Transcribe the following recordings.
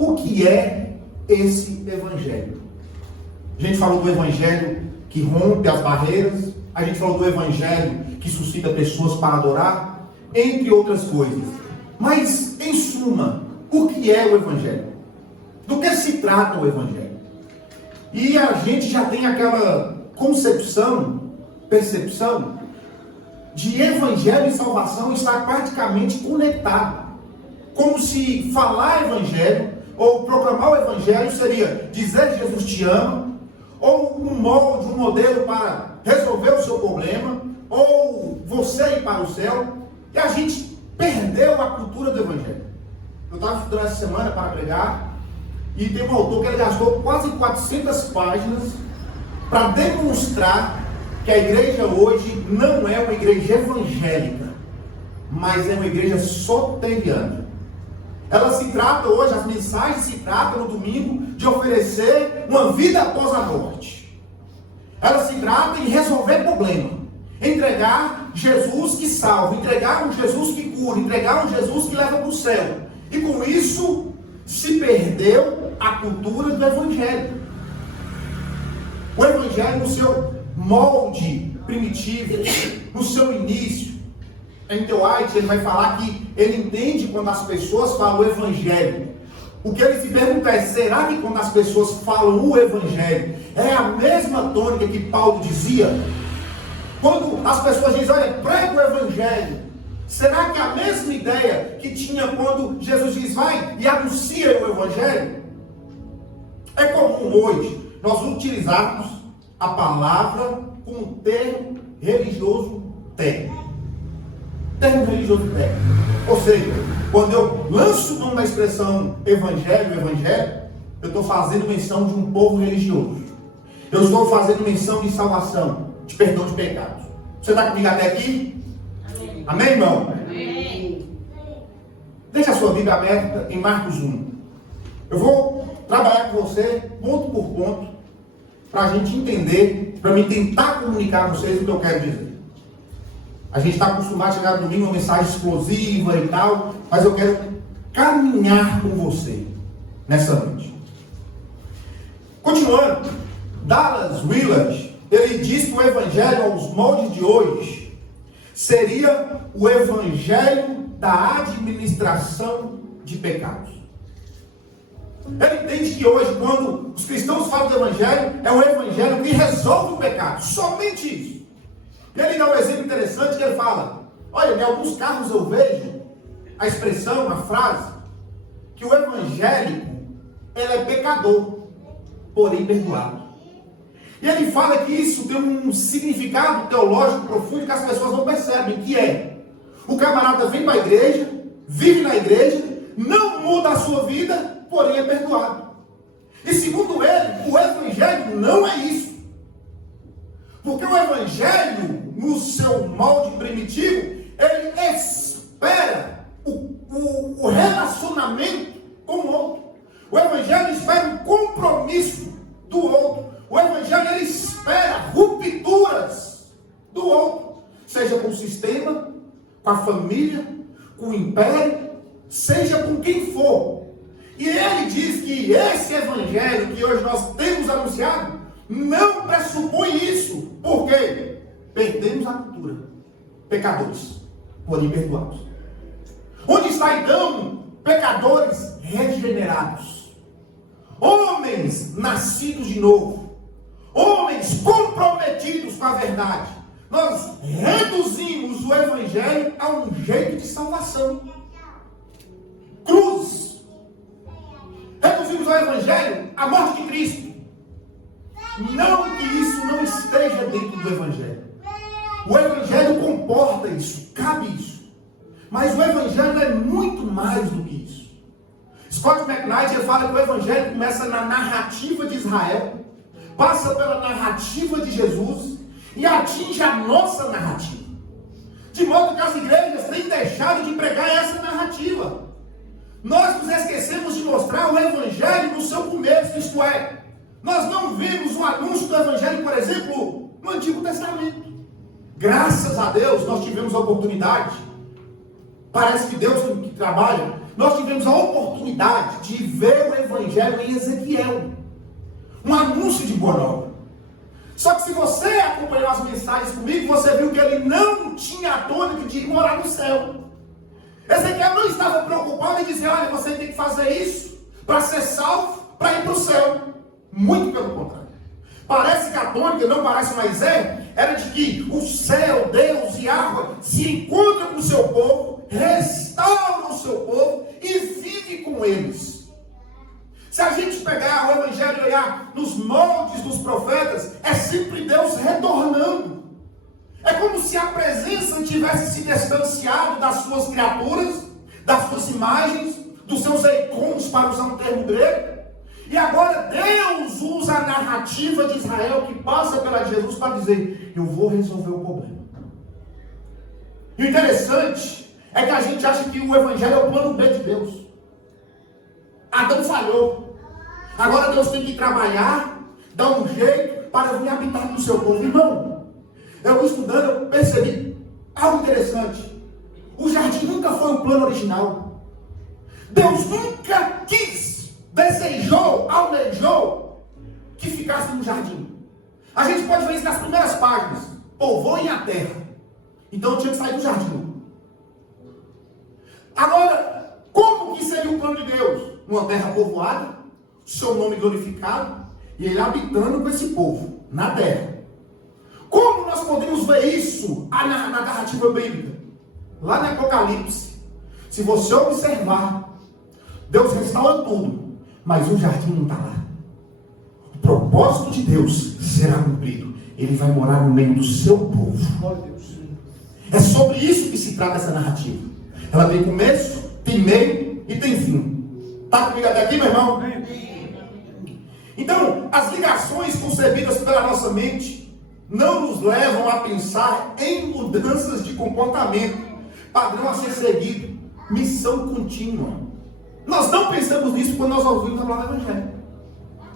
O que é esse evangelho? A gente falou do evangelho que rompe as barreiras, a gente falou do evangelho que suscita pessoas para adorar, entre outras coisas. Mas, em suma, o que é o evangelho? Do que se trata o evangelho? E a gente já tem aquela percepção, de evangelho e salvação estar praticamente conectado. Como se falar evangelho, ou proclamar o evangelho, seria dizer que Jesus te ama, ou um molde, um modelo para resolver o seu problema, ou você ir para o céu. E a gente perdeu a cultura do evangelho. Eu estava estudando essa semana para pregar, e tem um autor que ele gastou quase 400 páginas para demonstrar que a igreja hoje não é uma igreja evangélica, mas é uma igreja soteriana. Ela se trata hoje, as mensagens se tratam no domingo de oferecer uma vida após a morte. Ela se trata em resolver problema, entregar Jesus que salva, entregar um Jesus que cura, entregar um Jesus que leva para o céu. E com isso se perdeu a cultura do evangelho. O evangelho no seu molde primitivo, no seu início. Em Teu White, ele vai falar que ele entende quando as pessoas falam o evangelho. O que ele se pergunta é, será que quando as pessoas falam o evangelho, é a mesma tônica que Paulo dizia? Quando as pessoas dizem, olha, prega o evangelho, será que é a mesma ideia que tinha quando Jesus diz, vai e anuncia o evangelho? É comum hoje nós utilizarmos a palavra como termo religioso técnico. Termo religioso técnico. Ou seja, quando eu lanço uma expressão evangelho, eu estou fazendo menção de um povo religioso. Eu estou fazendo menção de salvação, de perdão de pecados. Você está comigo até aqui? Amém, amém, irmão? Amém. Deixa a sua Bíblia aberta em Marcos 1. Eu vou trabalhar com você, ponto por ponto, para a gente entender, para mim tentar comunicar a vocês o que eu quero dizer. A gente está acostumado a chegar no domingo uma mensagem explosiva e tal, mas eu quero caminhar com você nessa noite. Continuando, Dallas Willard, ele diz que o evangelho aos moldes de hoje seria o evangelho da administração de pecados. Ele entende que hoje, quando os cristãos falam do evangelho, é um evangelho que resolve o pecado, somente isso. E ele dá um exemplo interessante que ele fala, olha, em alguns carros eu vejo a expressão, a frase, que o evangélico, ele é pecador, porém perdoado. E ele fala que isso tem um significado teológico profundo que as pessoas não percebem, que é, o camarada vem para a igreja, vive na igreja, não muda a sua vida, porém é perdoado. E segundo ele, o evangelho não é isso. Porque o evangelho, no seu molde primitivo, ele espera o relacionamento com o outro. O evangelho espera um compromisso do outro. O evangelho, ele espera rupturas do outro. Seja com o sistema, com a família, com o império, seja com quem for. E ele diz que esse evangelho que hoje nós temos anunciado, não pressupõe isso. Por quê? Perdemos a cultura. Pecadores, porém perdoados. Onde está então pecadores regenerados? Homens nascidos de novo. Homens comprometidos com a verdade. Nós reduzimos o evangelho a um jeito de salvação. Cruz. Reduzimos o evangelho à morte de Cristo. Não que isso não esteja dentro do evangelho. O evangelho comporta isso, cabe isso. Mas o evangelho é muito mais do que isso. Scott McKnight, ele fala que o evangelho começa na narrativa de Israel, passa pela narrativa de Jesus e atinge a nossa narrativa. De modo que as igrejas têm deixado de pregar essa narrativa. Nós nos esquecemos de mostrar o evangelho no seu começo, isto é, nós não vemos o anúncio do evangelho, por exemplo, no Antigo Testamento. Graças a Deus nós tivemos a oportunidade Parece que Deus que trabalha. Nós tivemos a oportunidade de ver o Evangelho em Ezequiel. Um anúncio de boa nova. Só que se você acompanhou as mensagens comigo, você viu que ele não tinha a tônica de morar no céu. Ezequiel não estava preocupado em dizer, olha, você tem que fazer isso para ser salvo, para ir para o céu. Muito pelo contrário. Parece que a tônica, não parece, mas era de que o céu, Deus e Yahweh se encontram com o seu povo, restauram o seu povo e vive com eles. Se a gente pegar o Evangelho e olhar nos moldes dos profetas, é sempre Deus retornando. É como se a presença tivesse se distanciado das suas criaturas, das suas imagens, dos seus icons, para usar um termo grego. E agora Deus usa a narrativa de Israel que passa pela Jesus para dizer, eu vou resolver o problema. E o interessante é que a gente acha que o Evangelho é o plano B de Deus. Adão falhou. Agora Deus tem que trabalhar, dar um jeito para vir habitar no seu povo. Irmão, eu estudando, eu percebi algo interessante. O jardim nunca foi o plano original. Deus nunca quis, desejou, almejou que ficasse no jardim. A gente pode ver isso nas primeiras páginas. Povoem a terra. Então tinha que sair do jardim. Agora, como que seria o plano de Deus? Uma terra povoada, seu nome glorificado, e ele habitando com esse povo, na terra. Como nós podemos ver isso na narrativa bíblica? Lá no Apocalipse, se você observar, Deus restaura tudo, mas o jardim não está lá. O propósito de Deus será cumprido. Ele vai morar no meio do seu povo. É sobre isso que se trata essa narrativa. Ela tem começo, tem meio e tem fim. Está comigo até aqui, meu irmão? Então, as ligações concebidas pela nossa mente não nos levam a pensar em mudanças de comportamento, padrão a ser seguido, missão contínua. Nós não pensamos nisso quando nós ouvimos a palavra do Evangelho.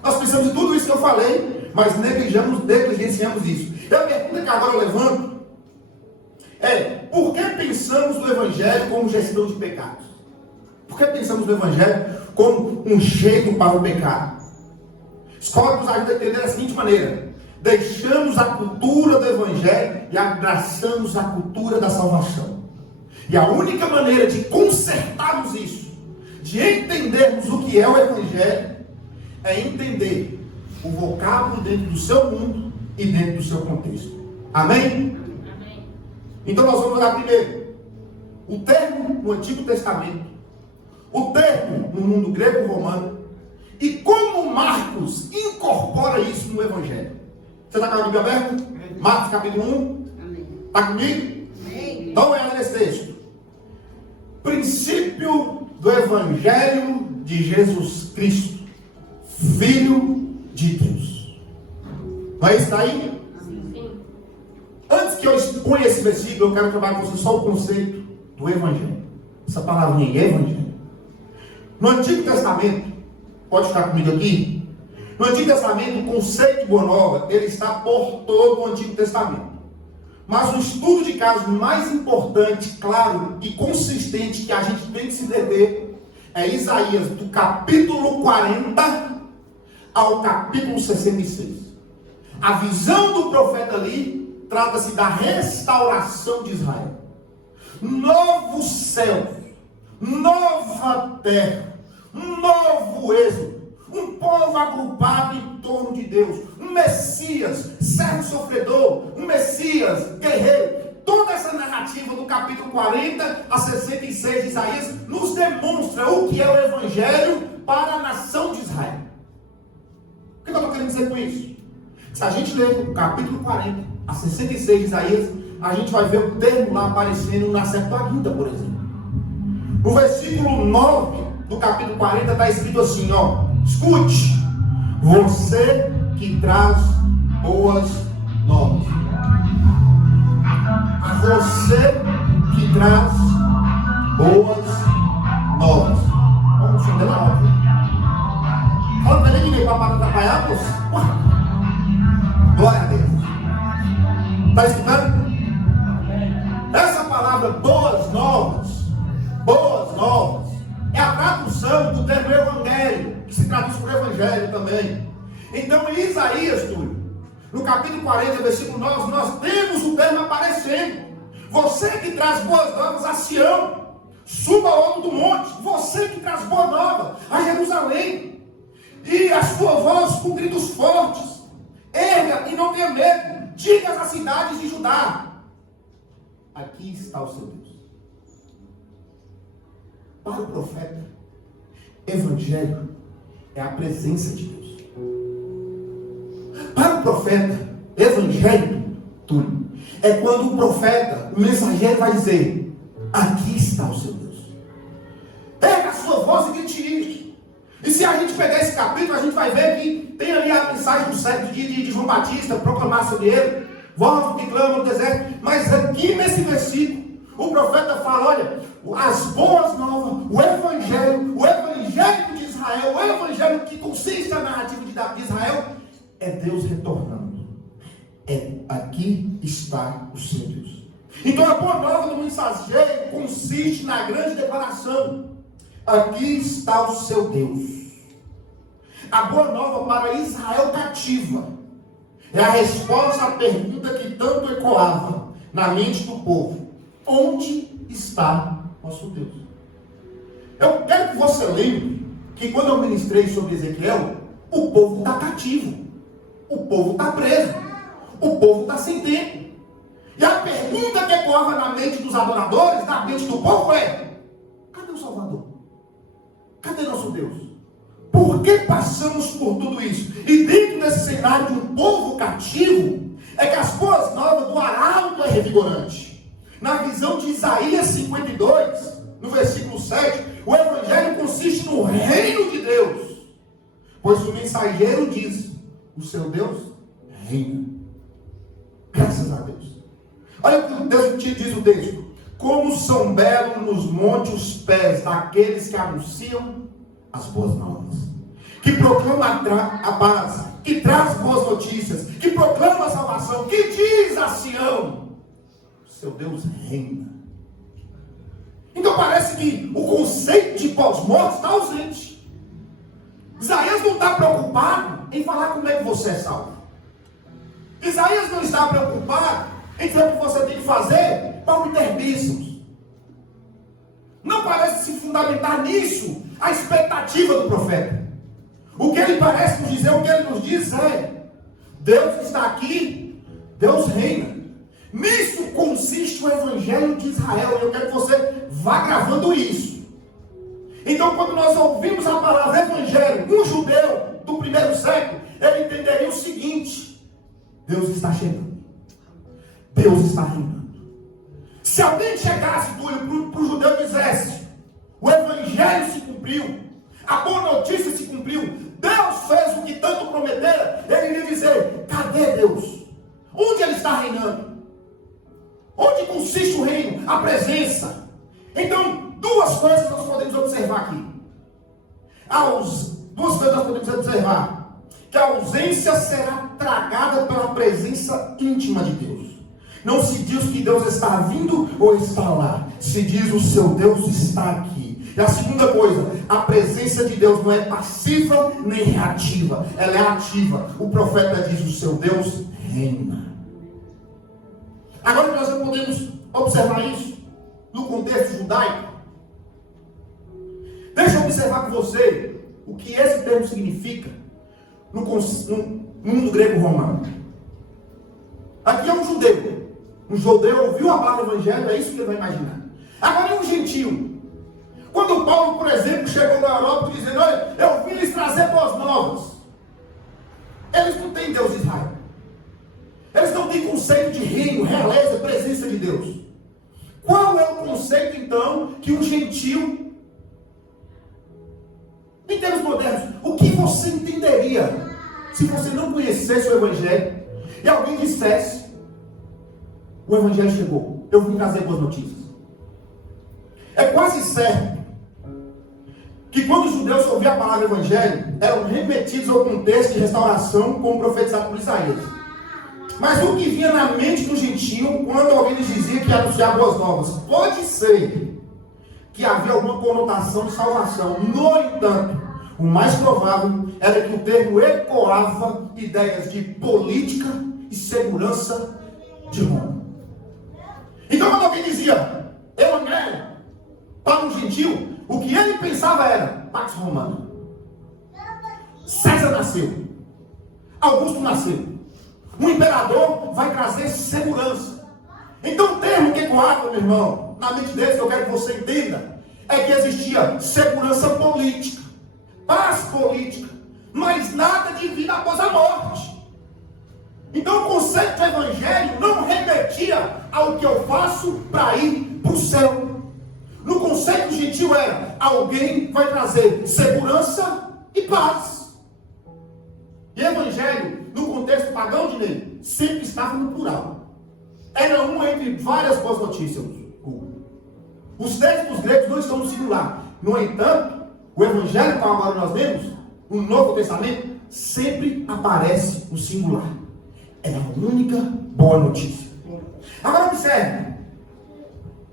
Nós pensamos em tudo isso que eu falei, mas negligenciamos isso. E a pergunta que agora eu levanto é, por que pensamos no Evangelho como gestão de pecados? Por que pensamos no Evangelho como um jeito para o pecado? Escola nos ajuda a entender da seguinte maneira: deixamos a cultura do Evangelho e abraçamos a cultura da salvação. E a única maneira de consertarmos isso, de entendermos o que é o Evangelho, é entender o vocábulo dentro do seu mundo e dentro do seu contexto. Amém? Amém. Então nós vamos olhar primeiro o termo no Antigo Testamento, o termo no mundo grego-romano, e como Marcos incorpora isso no Evangelho. Você está com a Bíblia aberta? Marcos capítulo 1. Está comigo? Amém. Então olha nesse texto. Princípio do Evangelho de Jesus Cristo, Filho de Deus. Não é isso que está aí? Sim. Antes que eu exponha esse versículo, eu quero trabalhar com você só o conceito do Evangelho. Essa palavrinha aí, Evangelho. No Antigo Testamento, pode ficar comigo aqui? No Antigo Testamento, o conceito de boa nova, ele está por todo o Antigo Testamento. Mas o estudo de caso mais importante, claro e consistente que a gente tem que se deter é Isaías, do capítulo 40 ao capítulo 66. A visão do profeta ali trata-se da restauração de Israel. Novo céu, nova terra, um novo êxodo, um povo agrupado em torno de Deus, um Messias, servo sofredor, um Messias, guerreiro. Toda essa narrativa do capítulo 40 a 66 de Isaías nos demonstra o que é o Evangelho para a nação de Israel. O que eu estou querendo dizer com isso? Se a gente ler o capítulo 40 a 66 de Isaías, a gente vai ver o termo lá aparecendo na Septuaginta, por exemplo. No versículo 9 do capítulo 40 está escrito assim, ó: escute, você que traz boas novas. Você que traz boas novas. Vamos subir na hora. Fala para ele que veio para atrapalhar, moço. Glória a Deus. Está escutando? Essa palavra boas novas evangelho também. Então em Isaías, Túlio, no capítulo 40, versículo 9, nós temos o termo aparecendo. Você que traz boas novas a Sião, suba ao alto do monte. Você que traz boa nova a Jerusalém, e a sua voz com gritos fortes, erga e não tenha medo, diga às cidades de Judá: aqui está o seu Deus. Para o profeta, evangelho é a presença de Deus. Para o profeta, evangelho, Túlio, é quando o profeta, o mensageiro, vai dizer: aqui está o seu Deus. Pega a sua voz e grite isso. E se a gente pegar esse capítulo, a gente vai ver que tem ali a mensagem do século de João Batista, proclamar sobre ele, voz que clama no deserto. Mas aqui nesse versículo, o profeta fala: olha, as boas novas, o evangelho de Israel, o evangelho que consiste na narrativa de Israel, é Deus retornando. Aqui está o seu Deus. Então a boa nova do mensageiro consiste na grande declaração: aqui está o seu Deus. A boa nova para Israel cativa é a resposta à pergunta que tanto ecoava na mente do povo: onde está nosso Deus? Eu quero que você lembre que quando eu ministrei sobre Ezequiel, o povo está cativo, o povo está preso, o povo está sem tempo. E a pergunta que ecoava na mente dos adoradores, na mente do povo é: cadê o Salvador? Cadê nosso Deus? Por que passamos por tudo isso? E dentro desse cenário de um povo cativo, é que as boas novas do arauto é revigorante. Na visão de Isaías 52, no versículo 7, o evangelho consiste no reino de Deus. Pois o mensageiro diz: o seu Deus reina. Graças a Deus. Olha o que Deus te diz o texto: como são belos nos montes os pés daqueles que anunciam as boas novas, que proclama a paz, que traz boas notícias, que proclama a salvação, que diz a Sião: seu Deus reina. Então parece que o conceito de pós-morte está ausente. Isaías não está preocupado em falar como é que você é salvo. Isaías não está preocupado em dizer o que você tem que fazer para obter bênçãos. Não parece se fundamentar nisso a expectativa do profeta. O que ele parece nos dizer, o que ele nos diz é: Deus está aqui, Deus reina. Nisso consiste o evangelho de Israel. E eu quero que você vá gravando isso. Então, quando nós ouvimos a palavra evangelho, um judeu do primeiro século, ele entenderia o seguinte: Deus está chegando, Deus está reinando. Se alguém chegasse para o judeu e dissesse: o evangelho se cumpriu, a boa notícia se cumpriu, Deus fez o que tanto prometera, ele iria dizer: cadê Deus? Onde ele está reinando? Onde consiste o reino? A presença. Então, duas coisas nós podemos observar aqui. Duas coisas nós podemos observar: que a ausência será tragada pela presença íntima de Deus. Não se diz que Deus está vindo ou está lá. Se diz: o seu Deus está aqui. E a segunda coisa: a presença de Deus não é passiva nem reativa, ela é ativa. O profeta diz: o seu Deus reina. Agora nós não podemos observar isso no contexto judaico. Deixa eu observar com você o que esse termo significa no mundo grego-romano. Aqui é um judeu. Um judeu ouviu a palavra evangelho, é isso que ele vai imaginar. Agora é um gentio. Quando Paulo, por exemplo, chegou na Europa dizendo: olha, eu vim lhes trazer boas novas. Eles não têm Deus de Israel. Eles não têm conceito de reino, realeza, presença de Deus. Qual é o conceito, então, que um gentio, em termos modernos, o que você entenderia se você não conhecesse o evangelho e alguém dissesse: o evangelho chegou, eu vim trazer boas notícias? É quase certo que quando os judeus ouviam a palavra evangelho, eram remetidos ao contexto de restauração, como profetizado por Isaías. Mas o que vinha na mente do gentio, quando alguém lhes dizia que ia anunciar boas novas, pode ser que havia alguma conotação de salvação. No entanto, o mais provável era que o termo ecoava ideias de política e segurança de Roma. Então, quando alguém dizia evangelho para um gentil, o que ele pensava era Pax Romana. César nasceu, Augusto nasceu, o imperador vai trazer segurança. Então, o termo que ecoava, meu irmão, na mente deles, que eu quero que você entenda, é que existia segurança política, paz política, mas nada de vida após a morte. Então o conceito do evangelho não remetia ao que eu faço para ir para o céu. No conceito gentil era, alguém vai trazer segurança e paz. E evangelho, no contexto pagão de Ney, sempre estava no plural. Era uma entre várias boas notícias. Os textos gregos não estão no singular. No entanto, o evangelho que agora nós lemos, o Novo Testamento, sempre aparece no singular. É a única boa notícia. Agora observe.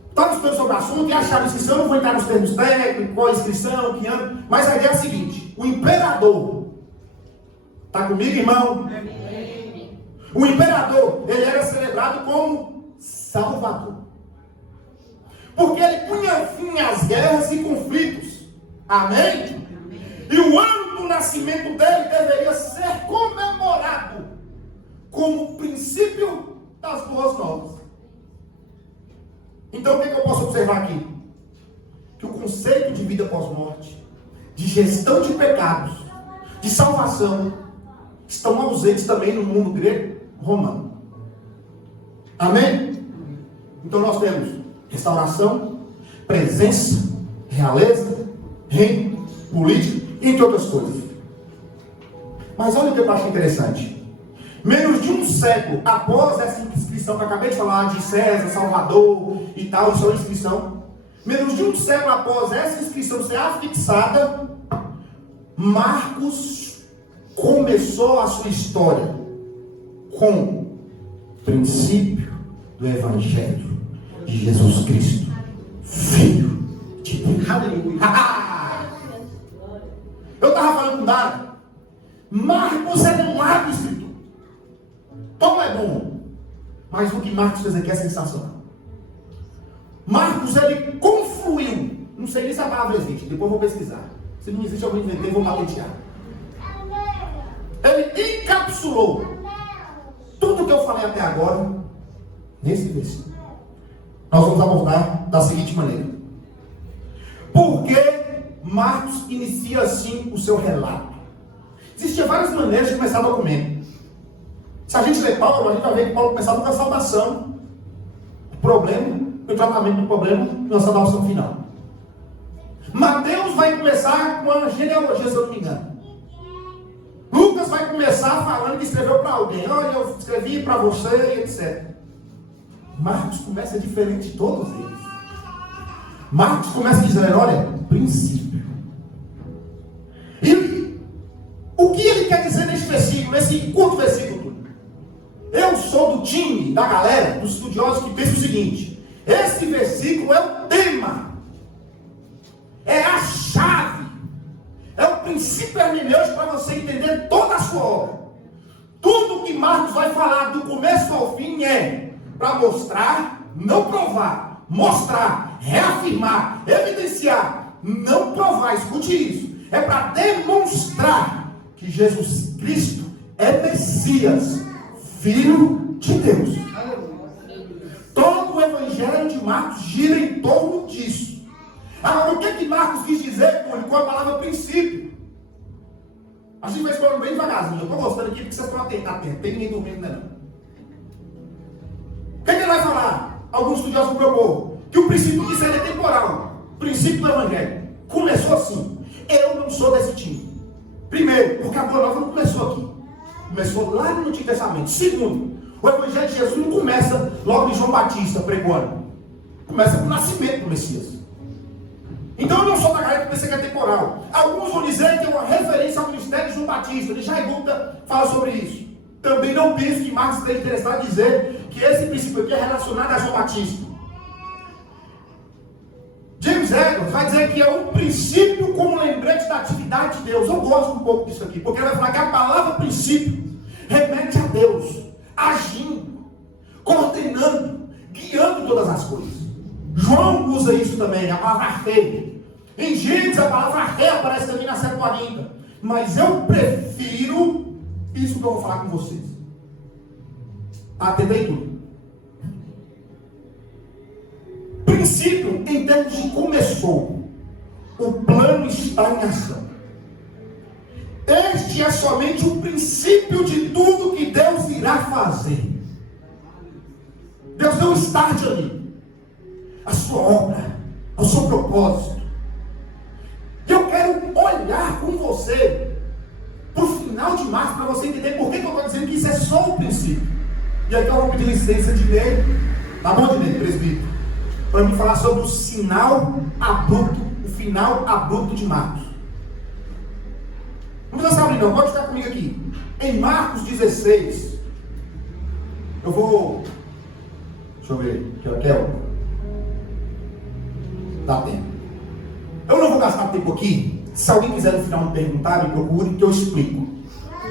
Estamos estudando sobre o assunto e acharam inscrição, não vou entrar nos termos técnicos, qual a inscrição, que ano, mas a ideia é a seguinte: o imperador, está comigo, irmão? O imperador, ele era celebrado como Salvador, porque ele punha fim às guerras e conflitos. Amém? E o ano do nascimento dele deveria ser comemorado como o princípio das boas novas. Então o que eu posso observar aqui? Que o conceito de vida pós-morte, de gestão de pecados, de salvação, estão ausentes também no mundo grego romano. Amém? Então nós temos restauração, presença, realeza, reino, política, entre outras coisas. Mas olha o que eu acho interessante. Menos de um século após essa inscrição que eu acabei de falar, de César, Salvador e tal, sua inscrição, menos de um século após essa inscrição ser afixada, Marcos começou a sua história com o princípio do Evangelho de Jesus Cristo, Filho de Deus. Aleluia! Eu estava falando com o Dara, Marcos é um hábito escritor. Paulo é bom, mas o que Marcos fez aqui é sensacional. Marcos, ele confluiu, não sei nem se a palavra existe, depois eu vou pesquisar. Se não existe, eu vou inventar e vou patentear. Ele encapsulou tudo que eu falei até agora nesse versículo. Nós vamos abordar da seguinte maneira: por que Marcos inicia assim o seu relato? Existiam várias maneiras de começar o documento. Se a gente ler Paulo, a gente vai ver que Paulo começava com a saudação, o problema, o tratamento do problema, e a saudação final. Mateus vai começar com a genealogia, se eu não me engano. Lucas vai começar falando que escreveu para alguém. Olha, eu escrevi para você, e etc. Marcos começa diferente de todos eles. Marcos começa dizendo, olha, princípio. E o que ele quer dizer nesse versículo, nesse curto versículo? Eu sou do time, da galera, dos estudiosos que pensam o seguinte: esse versículo é o tema, é a chave, é o princípio hermenêutico para você entender toda a sua obra. Tudo que Marcos vai falar do começo ao fim é para mostrar, não provar, mostrar, reafirmar, evidenciar, não provar, escute isso, é para demonstrar que Jesus Cristo é Messias, Filho de Deus. Todo o evangelho de Marcos gira em torno disso. Agora, o que Marcos quis dizer com a palavra princípio? A gente vai explorando bem devagarzinho. Eu estou gostando aqui porque vocês estão atentos. Tem ninguém dormindo, não. O que ele vai falar? Alguns estudiosos propor que o princípio disso é temporal. Princípio do evangelho. Começou assim. Eu não sou desse time. Primeiro, porque a boa nova não começou aqui. Começou lá no Antigo Testamento. Segundo, o Evangelho de Jesus não começa logo em João Batista pregando. Começa com o nascimento do Messias. Então eu não sou da galera que pensa que é temporal. Alguns vão dizer que é uma referência ao ministério de João Batista. De Jair Guta fala sobre isso. Também não penso que Marcos esteja interessado em dizer que esse princípio aqui é relacionado a João Batista. James Thomas Edwards vai dizer que é um princípio como lembrete da atividade de Deus. Eu gosto um pouco disso aqui, porque ele vai falar que a palavra princípio remete a Deus, agindo, coordenando, guiando todas as coisas. João usa isso também, a palavra rei. Em Gênesis a palavra rei aparece também na Septuaginta. Mas eu prefiro isso que eu vou falar com vocês. Atendei tudo. Princípio em termos de começou. O plano está em ação. Este é somente o princípio de tudo que Deus irá fazer. Deus deu um start ali. A sua obra, ao seu propósito. Eu quero olhar com você para o final de março, para você entender por que eu estou dizendo que isso é só o princípio. E aqui eu vou pedir licença de ler, tá bom, de ler, presbítero, para me falar sobre o sinal abrupto, o final abrupto de Marcos. Não precisa abrir não, pode ficar comigo aqui. Em Marcos 16, eu vou, deixa eu ver, Kel. Dá tempo. Eu não vou gastar tempo aqui. Se alguém quiser no final me perguntar, me procure que eu explico.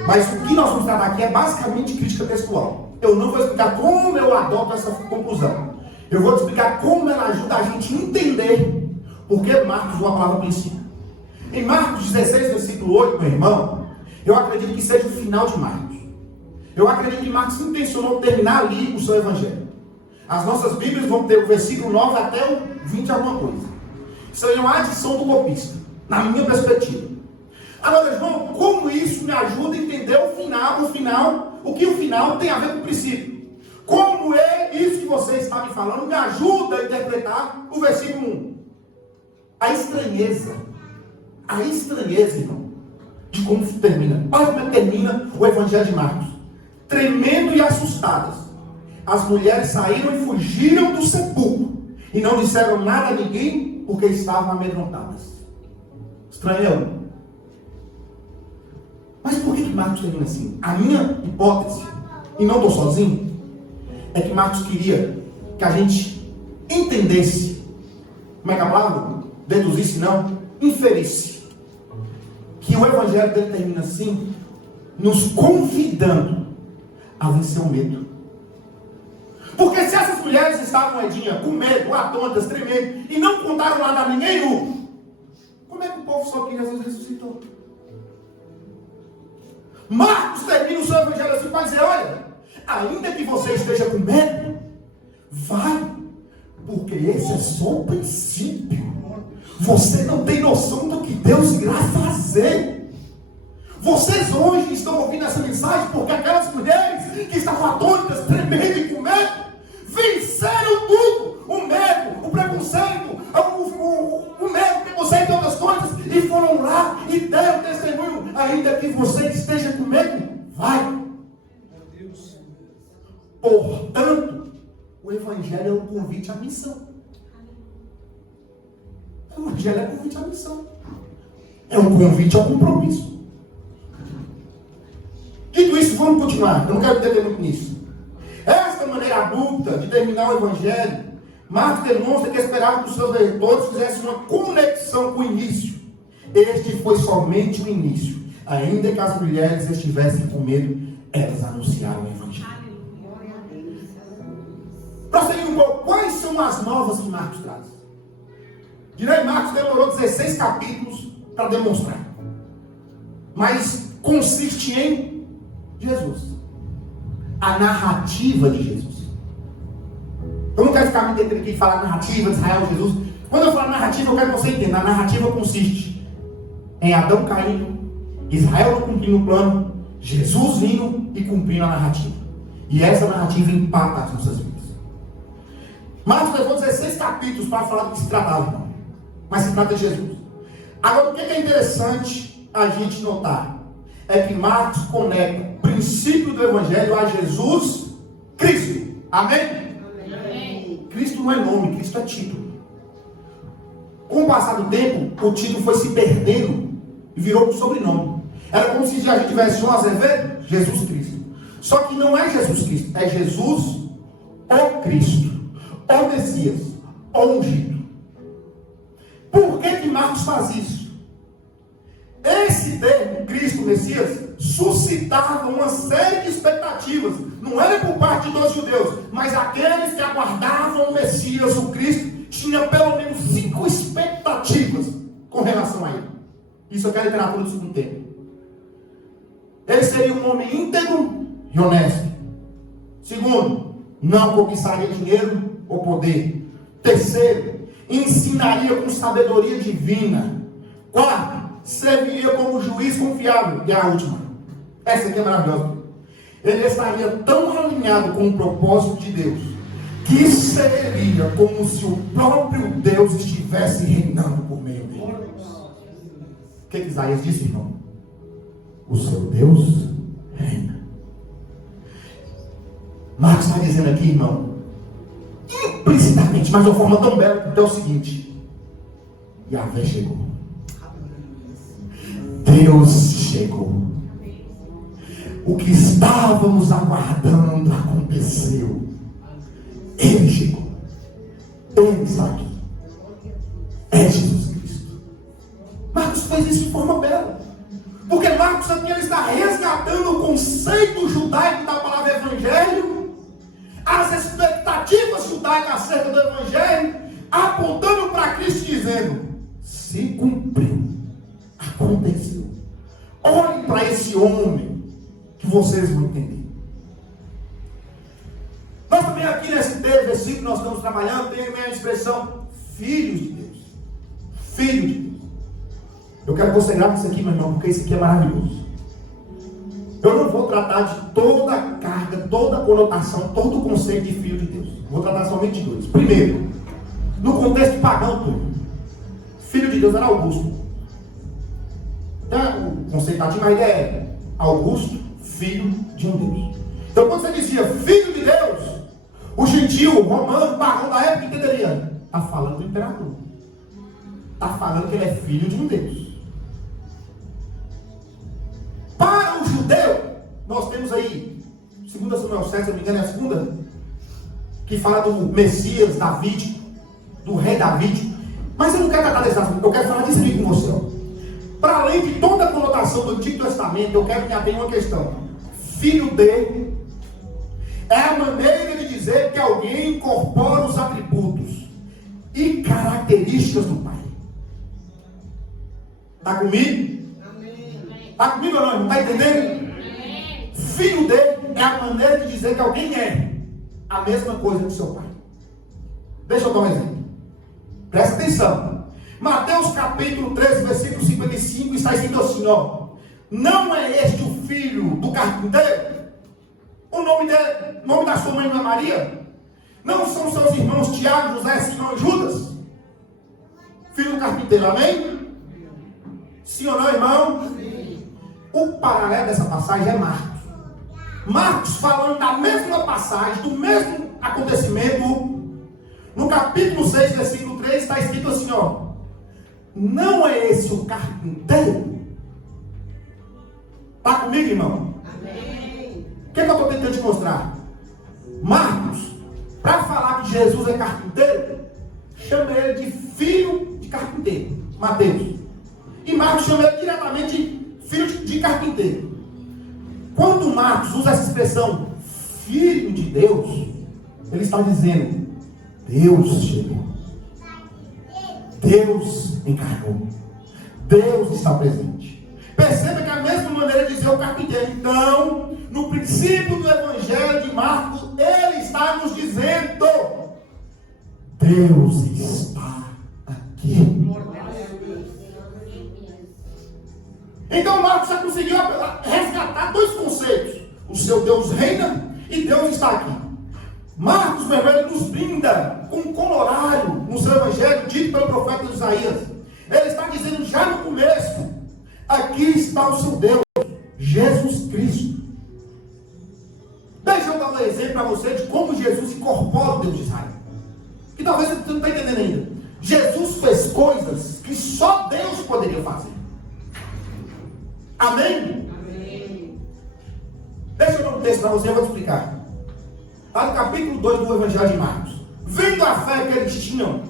Mas o que nós vamos tratar aqui é basicamente crítica textual. Eu não vou explicar como eu adoto essa conclusão. Eu vou te explicar como ela ajuda a gente a entender por que Marcos usou a palavra princípio. Em Marcos 16, versículo 8, meu irmão, eu acredito que seja o final de Marcos. Eu acredito que Marcos intencionou terminar ali o seu evangelho. As nossas Bíblias vão ter o versículo 9 até o 20 alguma coisa. Isso é uma adição do copista, na minha perspectiva. Agora, irmão, como isso me ajuda a entender o que o final tem a ver com o princípio? Como é isso que você está me falando me ajuda a interpretar o versículo 1? A estranheza, irmão, de como termina. Olha como é que termina o Evangelho de Marcos. Tremendo e assustadas, as mulheres saíram e fugiram do sepulcro, e não disseram nada a ninguém, porque estavam amedrontadas. Estranhão. Mas por que Marcos termina assim? A minha hipótese, e não estou sozinho, é que Marcos queria que a gente entendesse, como é que a palavra? Deduzisse não, inferisse, que o evangelho dele termina assim, nos convidando a vencer o medo. Porque se essas mulheres estavam, Edinha, com medo, atônitas, tremendo, e não contaram nada a ninguém, como é que o povo soube que Jesus ressuscitou? Marcos termina o seu evangelho assim para dizer, olha, ainda que você esteja com medo, vai, porque esse é só o princípio. Você não tem noção do que Deus irá fazer. Vocês hoje estão ouvindo essa mensagem porque aquelas mulheres que estavam atônitas, tremendo e com medo, venceram tudo. O medo, o preconceito, o medo, o preconceito e outras coisas, e foram lá e deram testemunho. Ainda que você esteja com medo, vai. Portanto, o Evangelho é um convite à missão. O Evangelho é um convite à missão. É um convite ao compromisso. Dito isso, vamos continuar. Eu não quero entender muito nisso. Esta maneira abrupta de terminar o Evangelho, Marcos demonstra que esperava que os seus leitores fizessem uma conexão com o início. Este foi somente o início. Ainda que as mulheres estivessem com medo, elas anunciaram o Evangelho. Prosseguindo um pouco, quais são as novas que Marcos traz? Direi, Marcos demorou 16 capítulos para demonstrar. Mas consiste em Jesus. A narrativa de Jesus. Eu não quero ficar me entendendo aqui e falar narrativa de Israel, Jesus. Quando eu falo narrativa, eu quero que você entenda. A narrativa consiste em Adão caindo, Israel não cumprindo o plano, Jesus vindo e cumprindo a narrativa. E essa narrativa impacta as nossas vidas. Marcos levou 16 capítulos para falar do que se tratava, irmão. Mas se trata de Jesus. Agora, o que é interessante a gente notar? É que Marcos conecta o princípio do Evangelho a Jesus Cristo. Amém? Amém? Cristo não é nome, Cristo é título. Com o passar do tempo, o título foi se perdendo e virou um sobrenome. Era como se a gente tivesse João Azevedo, Jesus Cristo. Só que não é Jesus Cristo, é Jesus o Cristo, o Messias, o ungido. Por que Marcos faz isso? Esse termo, Cristo, Messias, suscitava uma série de expectativas. Não era por parte dos judeus, mas aqueles que aguardavam o Messias, o Cristo, tinha pelo menos 5 expectativas com relação a ele. Isso é que a literatura do segundo tempo. Ele seria um homem íntegro e honesto. Segundo, não cobiçaria dinheiro ou poder. Terceiro, ensinaria com sabedoria divina. Quarto, serviria como juiz confiável. E a última, essa aqui é maravilhosa. Ele estaria tão alinhado com o propósito de Deus, que seria como se o próprio Deus estivesse reinando por meio dele. O que Isaías disse, irmão? O seu Deus reina. Marcos está dizendo aqui, irmão, implicitamente, mas de uma forma tão bela, que é o seguinte: Yahvé chegou. Deus chegou. O que estávamos aguardando aconteceu. Ele chegou. Ele está aqui. É Jesus Cristo. Marcos fez isso de forma bela. Porque Marcos aqui ele está resgatando o conceito judaico da palavra evangelho, as expectativas judaicas acerca do evangelho, apontando para Cristo, dizendo: se cumpriu, aconteceu. Olhem para esse homem que vocês vão entender. Nós também aqui nesse versículo que nós estamos trabalhando, tem a expressão filhos de Deus. Filho de Deus. Eu quero que você grave isso aqui, meu irmão, porque isso aqui é maravilhoso. Eu não vou tratar de toda a carga, toda a conotação, todo o conceito de filho de Deus. Vou tratar somente de 2. Primeiro, no contexto pagão todo, filho de Deus era Augusto. Então, o conceito ativo ainda é Augusto, filho de um Deus. Então, quando você dizia filho de Deus, o gentil, o romano, o pagão da época entenderia: está falando do imperador. Está falando que ele é filho de um Deus. Para o judeu, nós temos aí 2 Samuel 7, se não me engano, é a segunda, que fala do Messias Davídico, do rei Davídico. Mas eu não quero tratar desse assunto, eu quero falar disso aqui com você. Para além de toda a conotação do Antigo Testamento, eu quero que atenha uma questão. Filho de é a maneira de dizer que alguém incorpora os atributos e características do Pai. Está comigo? Está comigo ou não? Está entendendo? Filho de é a maneira de dizer que alguém é a mesma coisa que seu pai. Deixa eu dar um exemplo. Presta atenção. Mateus capítulo 13, versículo 55, está escrito assim, ó: não é este o filho do carpinteiro? O nome da sua mãe não é Maria? Não são seus irmãos Tiago, José, Simão e Judas? Filho do carpinteiro, amém? Sim ou não, irmão? Sim. O paralelo dessa passagem é Marcos. Marcos falando da mesma passagem, do mesmo acontecimento. No capítulo 6, versículo 3, está escrito assim, ó: não é esse o carpinteiro? Está comigo, irmão? Amém. O que eu estou tentando te mostrar? Marcos, para falar que Jesus é carpinteiro, chama ele de filho de carpinteiro. Mateus. E Marcos chama ele diretamente de filho de carpinteiro. Quando Marcos usa essa expressão filho de Deus, ele está dizendo: Deus chegou. Deus encarnou. Deus está presente. Perceba que é a mesma maneira de dizer o carpinteiro. Então, no princípio do Evangelho de Marcos, ele está nos dizendo: Deus está aqui. Então Marcos já conseguiu resgatar 2 conceitos: o seu Deus reina e Deus está aqui. Marcos, meu irmão, ele nos brinda com um colorário no seu evangelho dito pelo profeta Isaías. Ele está dizendo já no começo: aqui está o seu Deus, Jesus Cristo. Deixa eu dar um exemplo para você de como Jesus incorpora o Deus de Israel, que talvez você não está entendendo ainda. Jesus fez coisas que só Deus poderia fazer. Amém? Amém. Deixa eu dar um texto para você, eu vou te explicar. Está no capítulo 2 do Evangelho de Marcos. Vendo a fé que eles tinham,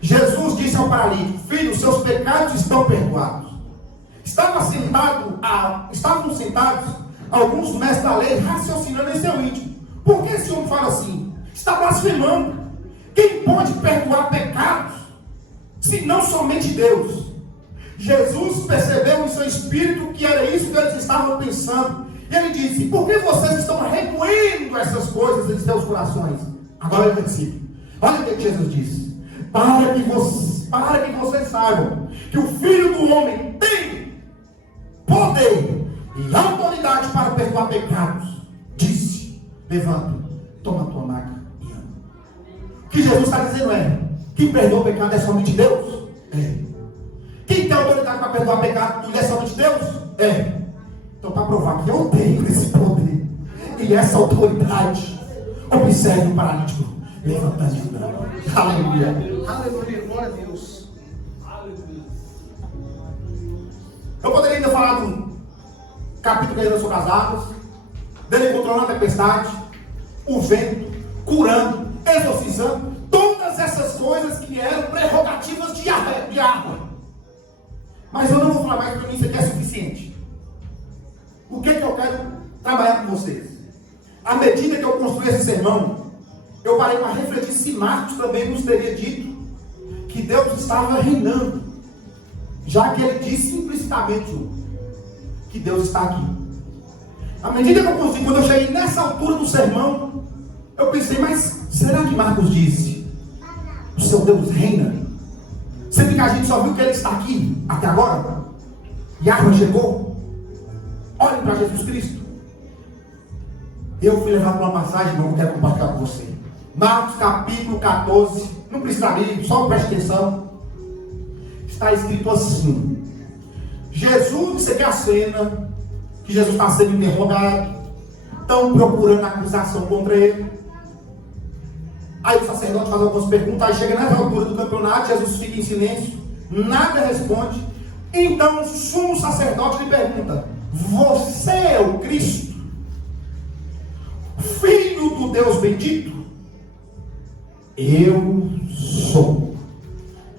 Jesus disse ao paralítico: filho, seus pecados estão perdoados. Estavam sentados alguns mestres da lei raciocinando em seu íntimo: por que esse homem fala assim? Está blasfemando. Quem pode perdoar pecados, se não somente Deus? Jesus percebeu em seu espírito que era isso que eles estavam pensando. E ele disse: por que vocês estão remoendo essas coisas em seus corações? Agora é o versículo. Olha o que Jesus disse: para que vocês saibam que o Filho do Homem tem poder e autoridade para perdoar pecados. Disse: levanta, toma a tua maca e anda. O que Jesus está dizendo é: quem perdoa o pecado é somente Deus? É. Quem tem autoridade para perdoar pecado, tudo é somente Deus? É. Então, para provar que eu tenho esse poder e essa autoridade, observe o paralítico levantando e andando. Aleluia. Aleluia, glória a Deus. Eu poderia ainda falar do capítulo que ele sobre as águas, dele controlando a tempestade, o vento, curando, exorcizando, todas essas coisas que eram prerrogativas de água. Mas eu não vou falar mais, para mim isso aqui é suficiente. O que eu quero trabalhar com vocês? À medida que eu construí esse sermão, eu parei para refletir se Marcos também nos teria dito que Deus estava reinando, já que ele disse implicitamente que Deus está aqui. À medida que eu construí, quando eu cheguei nessa altura do sermão, eu pensei: mas será que Marcos disse o seu Deus reina? Sendo que a gente só viu que ele está aqui até agora, e a água chegou. Olhem para Jesus Cristo. Eu fui levado para uma passagem que eu quero compartilhar com você. Marcos capítulo 14. Não precisa abrir, só preste atenção. Está escrito assim: Jesus, você quer a cena que Jesus está sendo interrogado, estão procurando acusação contra ele. Aí o sacerdote faz algumas perguntas. Aí chega nessa altura do campeonato, Jesus fica em silêncio, nada responde. Então o sumo sacerdote lhe pergunta: você é o Cristo, Filho do Deus bendito? Eu sou.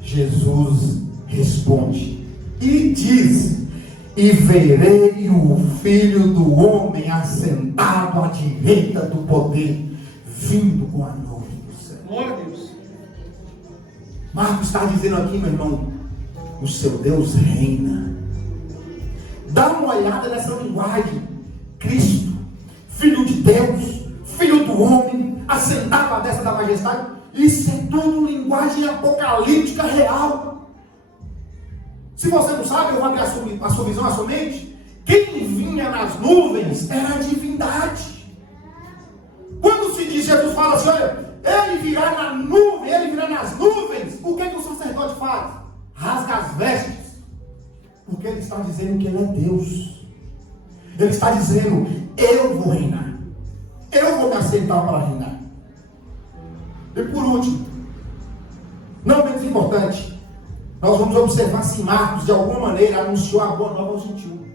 Jesus responde e diz: e verei o Filho do Homem assentado à direita do poder, vindo com a nuvem do céu. Glória a Deus. Marcos está dizendo aqui, meu irmão, o seu Deus reina. Dá uma olhada nessa linguagem: Cristo, Filho de Deus, Filho do Homem, assentado à destra da majestade. Isso é tudo linguagem apocalíptica real. Se você não sabe, eu vou abrir a sua visão, a sua mente. Quem vinha nas nuvens era a divindade. Quando se diz, Jesus fala assim: olha, ele virá na nuvem, ele virá nas nuvens. O que o sacerdote faz? Rasga as vestes. Porque ele está dizendo que ele é Deus. Ele está dizendo: eu vou reinar, eu vou me assentar para reinar. E por último, não menos importante, nós vamos observar se Marcos de alguma maneira anunciou a boa nova ao gentil.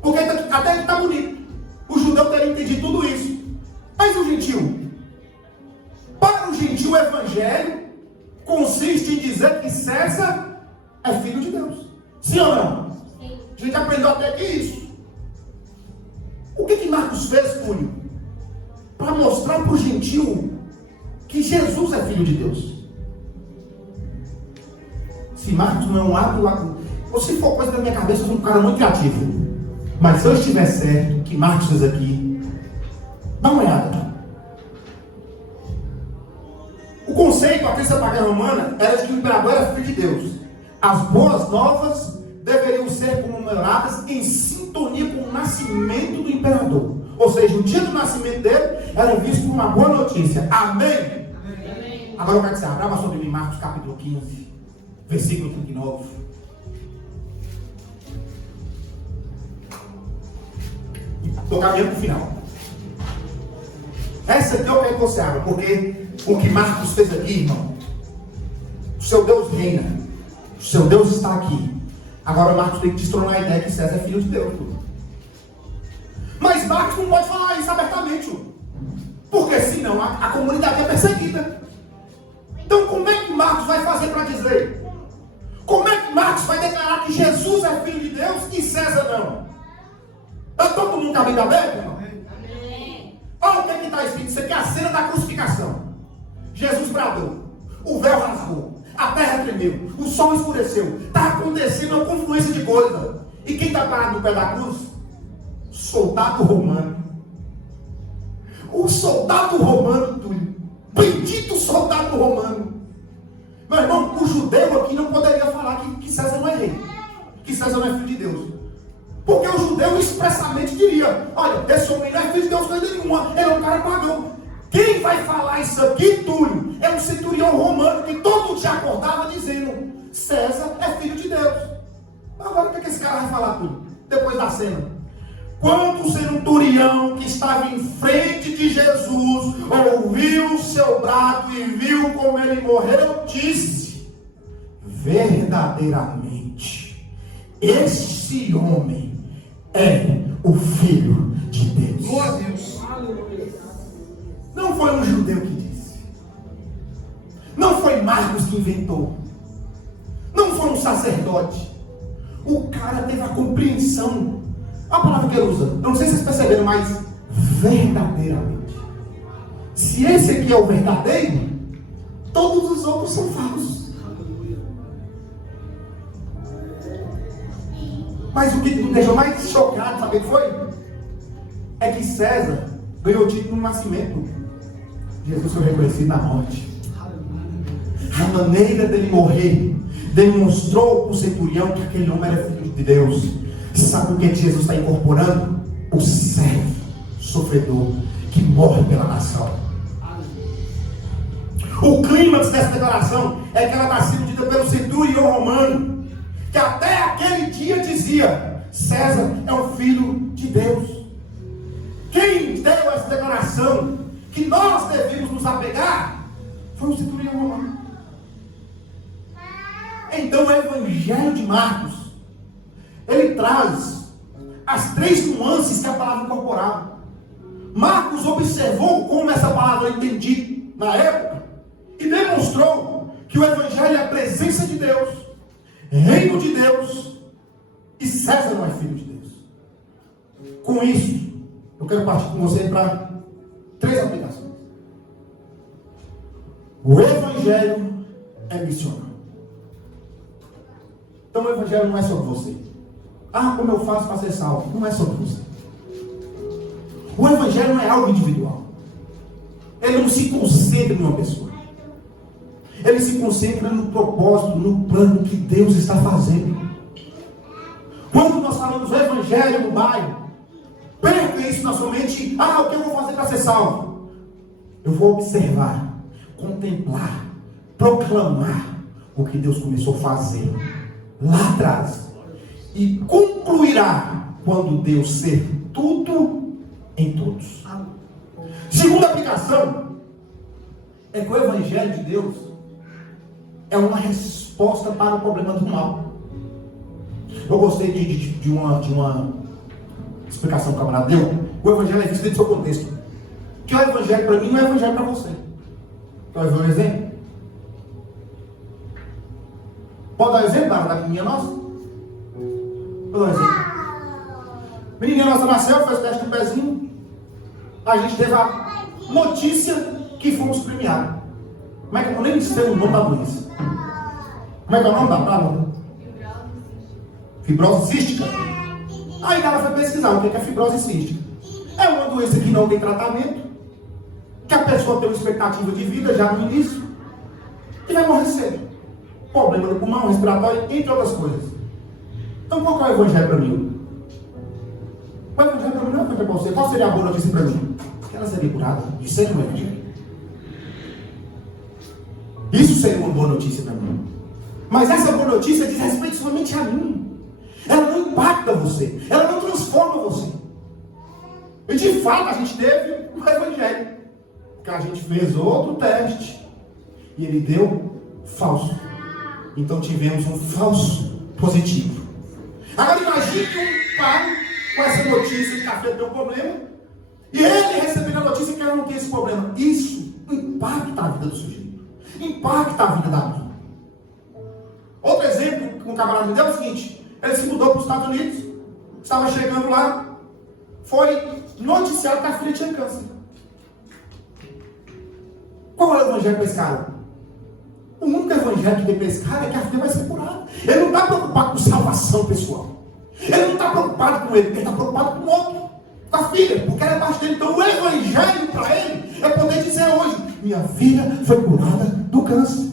Porque até que está bonito, o judeu teria entendido tudo isso. Mas o gentil? Para o gentil, o evangelho consiste em dizer que César é filho de Deus. Sim ou não? Sim. A gente aprendeu até aqui isso. O que Marcos fez, Túlio? Para mostrar para o gentil que Jesus é filho de Deus. Se Marcos não é um ato, ou se for coisa da minha cabeça, eu sou um cara muito criativo. Mas se eu estiver certo, o que Marcos fez aqui, dá uma olhada. O conceito, a crença pagã romana, era de que o imperador era filho de Deus. As boas novas deveriam ser comemoradas em sintonia com o nascimento do imperador. Ou seja, o dia do nascimento dele era visto como uma boa notícia. Amém? Amém. Agora eu quero que você abra sobre mim, Marcos capítulo 15, versículo 39. Estou caminhando para o final. Essa aqui eu quero que você abra, porque o que Marcos fez aqui, irmão, o seu Deus reina, o seu Deus está aqui. Agora Marcos tem que destronar a ideia que César é filho de Deus. Mas Marcos não pode falar isso abertamente, porque senão a comunidade é perseguida. Então como é que Marcos vai fazer para dizer? Como é que Marcos vai declarar que Jesus é filho de Deus e César não? Está todo mundo com a Bíblia aberta, irmão? Olha o que está escrito. Isso aqui é a cena da crucificação. Jesus bradou, o véu rasgou, a terra tremeu, o sol escureceu. Está acontecendo uma confluência de coisas. E quem está parado no pé da cruz? Soldado romano. O soldado romano, Túlio. Bendito soldado romano. Meu irmão, o judeu aqui não poderia falar que César não é rei, que César não é filho de Deus. Porque o judeu expressamente diria: olha, esse homem não é filho de Deus coisa nenhuma, ele é um cara pagão. Quem vai falar isso aqui, Túlio, é um centurião romano que todo dia acordava dizendo: César é filho de Deus. Agora o que esse cara vai falar, Túlio? Depois da cena. Quando o centurião que estava em frente de Jesus ouviu o seu brado e viu como ele morreu, disse: verdadeiramente, esse homem é o Filho de Deus. Glória a Deus. Não foi um judeu que disse. Não foi Marcos que inventou. Não foi um sacerdote. O cara teve a compreensão. A palavra que ele usa, eu não sei se vocês perceberam, mas verdadeiramente. Se esse aqui é o verdadeiro, todos os outros são falsos. Mas o que me deixou mais chocado, sabe o que foi? É que César ganhou o título no nascimento. Jesus foi reconhecido na morte. A maneira dele morrer demonstrou para o centurião que aquele homem era filho de Deus. Sabe o que Jesus está incorporando? O servo sofredor que morre pela nação. O clímax dessa declaração é que ela está sendo dita pelo centurião romano, que até aquele dia dizia: César é o filho de Deus. Quem deu essa declaração que nós devemos nos apegar foi o centurião romano. Então o Evangelho de Marcos, ele traz as três nuances que a palavra incorporava. Marcos observou como essa palavra eu entendi na época e demonstrou que o Evangelho é a presença de Deus, reino de Deus, e César não é filho de Deus. Com isso, eu quero partir com você para três aplicações. O Evangelho é missionário. Então o Evangelho não é sobre você. Ah, como eu faço para ser salvo? Não é sobre você. O Evangelho não é algo individual. Ele não se concentra em uma pessoa. Ele se concentra no propósito, no plano que Deus está fazendo. Quando nós falamos do Evangelho no bairro, perca isso na sua mente. Ah, o que eu vou fazer para ser salvo? Eu vou observar, contemplar, proclamar o que Deus começou a fazer lá atrás. E concluirá quando Deus ser tudo em todos. Segunda aplicação é que o Evangelho de Deus é uma resposta para o problema do mal. Eu gostei de uma explicação que o camarada deu. O Evangelho é visto dentro do seu contexto. Que o Evangelho para mim não é Evangelho para você. Quer ver um exemplo? Pode dar um exemplo da menininha nossa? Vou dar um exemplo. Menininha nossa nasceu, fez o teste do pezinho. A gente teve a notícia que fomos premiados. Como é que eu nem sei o nome da doença? Como é que é o nome da palavra? Fibrose cística. Aí ela foi pesquisar o que é fibrose cística. É uma doença que não tem tratamento, que a pessoa tem uma expectativa de vida já no início e vai morrer cedo. Problema no pulmão, respiratório, entre outras coisas. Então qual que é o Evangelho para mim? O Evangelho para mim não é para você. Qual seria a boa notícia para mim? Que ela seria curada. Isso seria um Evangelho. Isso seria uma boa notícia para mim. Mas essa boa notícia diz respeito somente a mim. Ela não impacta você. Ela não transforma você. E de fato a gente teve um Evangelho. Porque a gente fez outro teste. E ele deu falso. Então tivemos um falso positivo. Agora imagine um pai com essa notícia de que a filha tem um problema. E ele recebendo a notícia que ela não tem esse problema. Isso impacta a vida do sujeito. impacta a vida da mãe. Outro exemplo que um camarada me deu é o seguinte: ele se mudou para os Estados Unidos, estava chegando lá, foi noticiado que a filha tinha câncer. Qual é o evangelho para esse cara? O único evangelho que tem para esse cara é que a filha vai ser curada. Ele não está preocupado com salvação pessoal. Ele não está preocupado com ele está preocupado com o outro, com a filha, porque ela é parte dele. Então o evangelho para ele é poder dizer hoje: minha filha foi curada do câncer.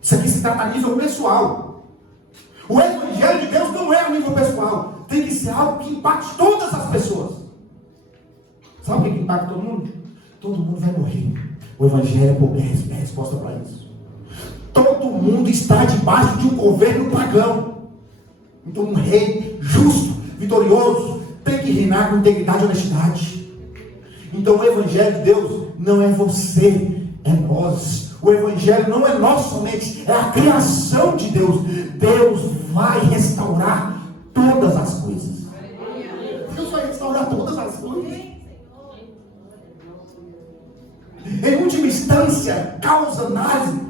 Isso aqui se trata a nível pessoal. O evangelho de Deus não é a nível pessoal. Tem que ser algo que impacte todas as pessoas. Sabe o que impacta todo mundo? Todo mundo vai morrer. O evangelho é a resposta para isso. Todo mundo está debaixo de um governo pagão. Então um rei justo, vitorioso, tem que reinar com integridade e honestidade. Então o evangelho de Deus não é você, é nós. O evangelho não é nós somente, é a criação de Deus. Deus vai restaurar todas as coisas. Deus vai restaurar todas as coisas. Em última instância, causa análise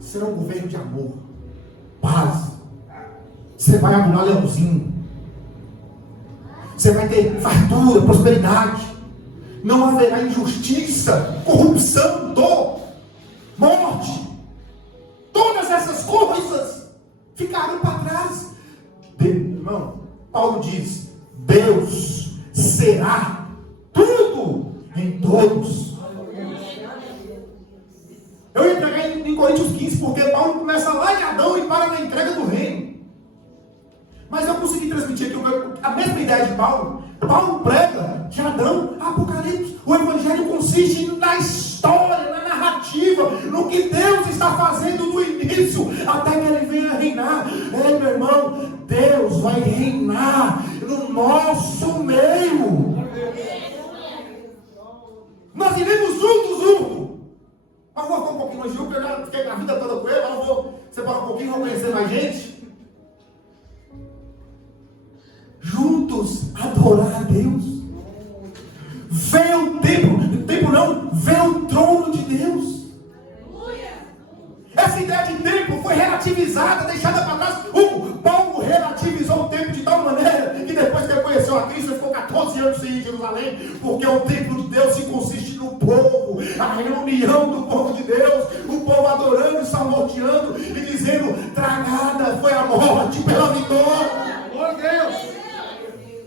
será um governo de amor, paz. Você vai amular leãozinho. Você vai ter fartura, prosperidade. Não haverá injustiça, corrupção, dor, morte. Todas essas coisas ficarão para trás. Irmão, Paulo diz: Deus será tudo em todos. Eu ia pregar em Coríntios 15, porque Paulo começa lá em Adão e para na entrega do reino. Mas eu consegui transmitir aqui a mesma ideia de Paulo. Paulo prega de Adão a Apocalipse. O evangelho consiste na história, na narrativa, no que Deus está fazendo do início até que Ele venha reinar. Meu irmão, Deus vai reinar no nosso meio. Nós iremos juntos. Mas vou ficar um pouquinho longe, porque eu já fiquei a vida toda com ele. Mas vou separar um pouquinho, vou conhecer mais gente. Juntos adorar a Deus. Ver o templo não, ver o trono de Deus. Essa ideia de templo foi relativizada, deixada para trás. Paulo relativizou o templo de tal maneira que depois que ele conheceu a Cristo, ele ficou 14 anos sem ir em Jerusalém, porque o templo de Deus se consiste no povo, a reunião do povo de Deus, o povo adorando e salmodiando e dizendo: tragada foi a morte pela vitória. Glória a Deus.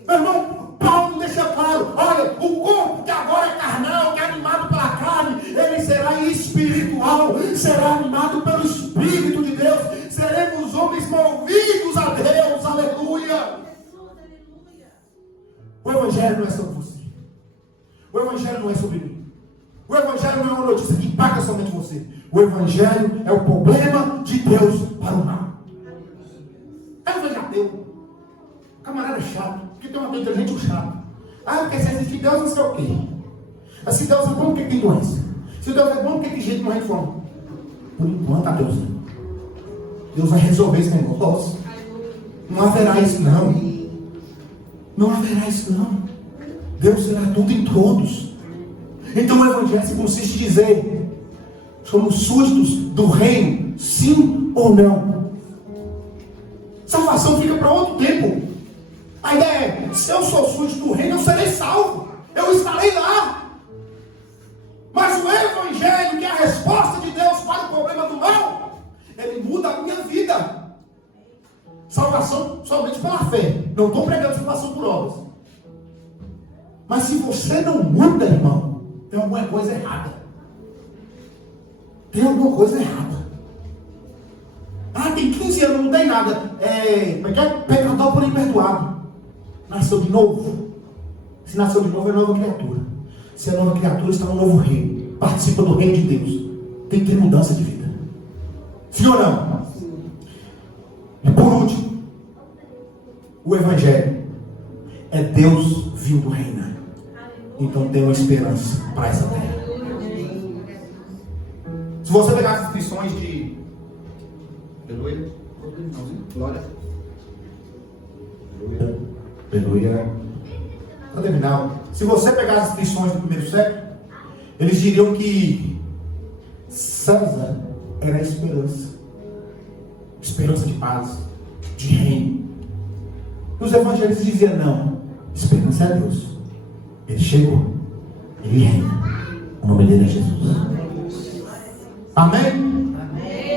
Meu irmão, Paulo deixa claro: olha, o corpo que agora é carnal, que é animado pela carne, ele será espiritual, será animado pelo Espírito de Deus. Seremos homens movidos a Deus, aleluia. O evangelho não é sobre você. O evangelho não é sobre mim. O evangelho não é uma notícia que impacta somente você. O evangelho é o problema de Deus para o mal. É um ateu. O camarada é chato. Porque tem uma mente inteligente ou chato. Porque se existe Deus, não sei o quê. Mas se Deus é bom, por que tem doença? Se Deus é bom, por que tem gente morrendo de fome? Por enquanto, Deus não. Deus vai resolver esse negócio. Não haverá isso não. Não haverá isso não. Deus será tudo em todos. Então o evangelho se consiste em dizer: somos súditos do reino, sim ou não? Salvação fica para outro tempo. A ideia é: se eu sou súdito do reino, eu serei salvo. Eu estarei lá. Mas o evangelho, que é a resposta de Deus para o problema do mal, ele muda a minha vida. Salvação somente pela fé. Não estou pregando salvação por obras. Mas se você não muda, irmão, tem alguma coisa errada. Tem alguma coisa errada. Tem 15 anos, não tem nada. Pecador porém perdoado. Nasceu de novo. Se nasceu de novo, é nova criatura. Se é nova criatura, está no novo reino. Participa do reino de Deus. Tem que ter mudança de vida. Sim ou não? E por último, o evangelho é Deus vindo reinar. Então tem uma esperança para essa terra. Se você pegar as inscrições de... Aleluia. Glória. Aleluia. Para terminar, se você pegar as inscrições do primeiro século, eles diriam que César era a esperança. Esperança de paz, de reino. E os evangelistas diziam: não, esperança é Deus. Ele chegou, ele reina. O nome dele é Jesus. Amém?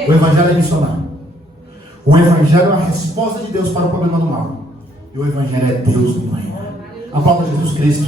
O evangelho é missionário. O evangelho é a resposta de Deus para o problema do mal. E o evangelho é Deus no reino. Aplauda Jesus Cristo.